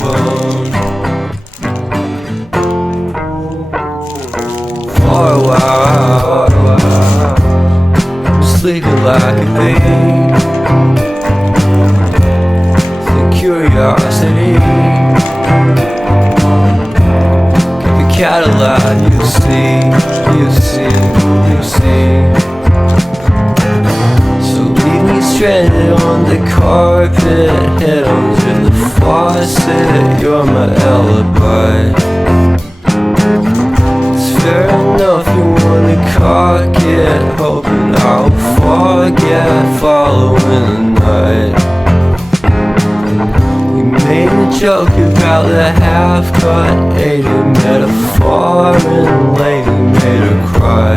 bone. For a while, I'm sleeping like a babe. The curiosity kept the Cadillac, you see. So leave me stranded on the carpet, head under the faucet. You're my alibi. Fair enough, you wanna cock it, hoping I'll forget following the night. We made a joke about the half-cut, ate a metaphor and lady made her cry.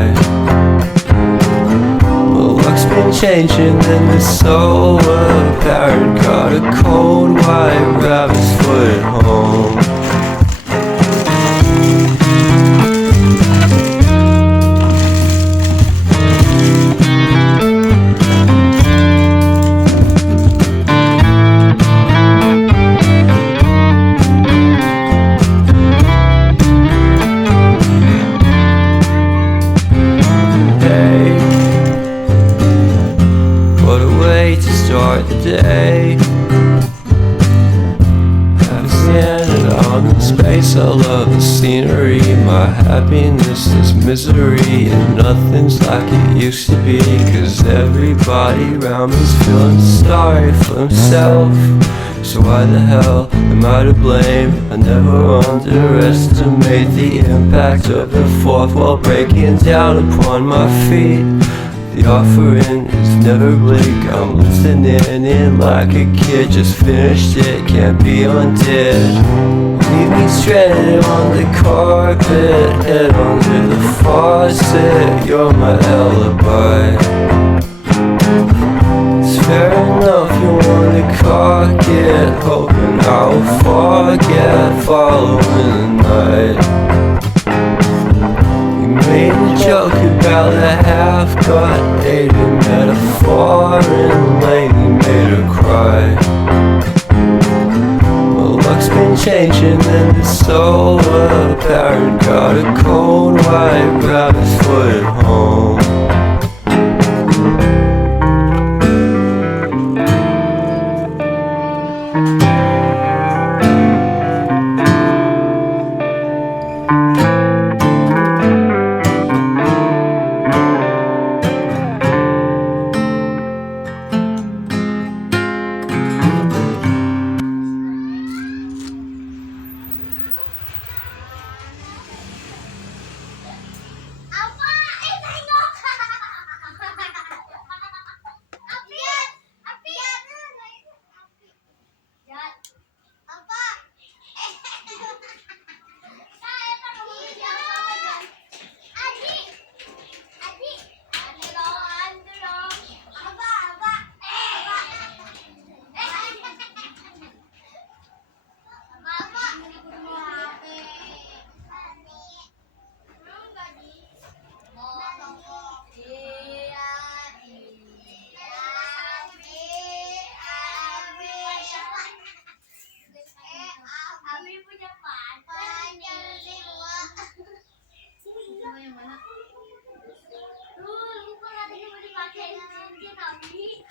My luck's been changing and it's so apparent. Got a cold white rabbit's foot at home. To start the day, I'm standing on in space. I love the scenery. My happiness is misery, and nothing's like it used to be. 'Cause everybody around me's feeling sorry for himself. So why the hell am I to blame? I never underestimate the impact of the fourth wall breaking down upon my feet. The offering is never bleak. I'm listening in like a kid. Just finished it, can't be undid. Leave me stranded on the carpet, head under the faucet. You're my alibi. It's fair enough, you wanna cock it, hoping I'll forget following the night. Made a joke about the half-cut, ate a metaphor and lady made her cry. My luck's been changing and it's so apparent. Got a cold white rabbit's foot at home. Tuh, lupa katanya mau dipakai cincin Abi.